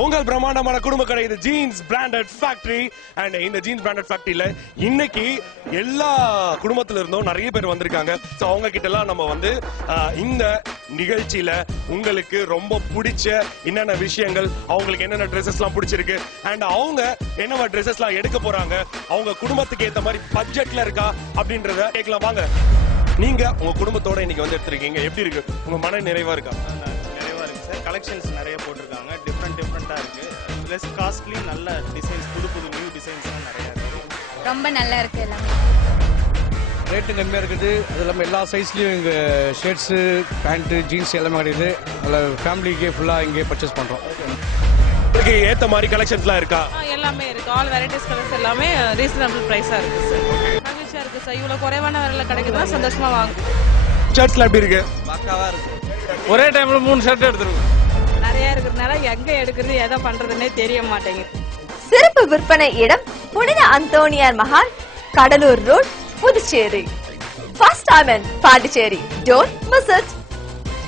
உங்கள் பிரம்மாண்டமான குடும்ப கடை இது ஜீன்ஸ் பிராண்டட் ஃபேக்டரி. அண்ட் இந்த ஜீன்ஸ் பிராண்டட் ஃபேக்டரியில இன்னைக்கு எல்லா குடும்பத்துல இருந்தும் நிறைய பேர் வந்திருக்காங்க. சோ அவங்க கிட்ட எல்லாம் நம்ம வந்து இந்த நிகழ்ச்சியில உங்களுக்கு ரொம்ப பிடிச்ச என்னென்ன விஷயங்கள், அவங்களுக்கு என்னென்ன ட்ரெஸ்ஸஸ் எல்லாம் பிடிச்சிருக்கு, அண்ட் அவங்க என்னென்ன ட்ரெஸ்ஸஸ் எல்லாம் எடுக்க போறாங்க, அவங்க குடும்பத்துக்கு ஏத்த மாதிரி பட்ஜெட்ல இருக்கா அப்படின்றத கேட்கலாம். வாங்க. நீங்க உங்க குடும்பத்தோட இன்னைக்கு வந்து எடுத்திருக்கீங்க, எப்படி இருக்கு? உங்க மன நிறைவா இருக்கா? நிறைவா இருக்கு சார். கலெக்ஷன்ஸ் நிறைய போட்டிருக்காங்க, டிஃப்ரெண்டா இருக்கு. பிளஸ் காஸ்ட்லி நல்ல டிசைன்ஸ், புது நியூ டிசைன்ஸ் நிறைய இருக்கு. ரொம்ப நல்லா இருக்கு. எல்லாமே ரேட்டு கம்மியாக இருக்குது. அது இல்லாமல் எல்லா சைஸ்லையும் இங்கே ஷர்ட்ஸு, பேண்ட்டு, ஜீன்ஸ் எல்லாமே கிடையாது. அதில் ஃபேமிலிக்கு ஃபுல்லாக இங்கே பர்ச்சேஸ் பண்ணுறோம். உங்களுக்கு ஏற்ற மாதிரி கலெக்ஷன்ஸ்லாம் இருக்கா? எல்லாமே இருக்கு. ஆல் வெரைட்டிஸ் கலர்ஸ் எல்லாமே ரீசனபிள் பிரைஸா இருக்கு சார். மகிழ்ச்சியா இருக்கு சார். இவ்வளவு குறைவான விலையில கிடைக்குதுன்னா சந்தோஷமா வாங்க. ஷர்ட்ஸ்லாம் எப்படி இருக்கு? பக்காவா இருக்கு. ஒரே டைம்ல 3 ஷர்ட் எடுத்துருவோம். நிறைய இருக்கிறதுனால எங்க எடுக்கிறது எதை பண்றதுன்னே தெரிய மாட்டேங்குது. சிறப்பு விற்பனை இடம் புனித அந்தோனியார் Mahal, Cuddalore road, Puducherry. First time in Pondicherry. Don't miss it.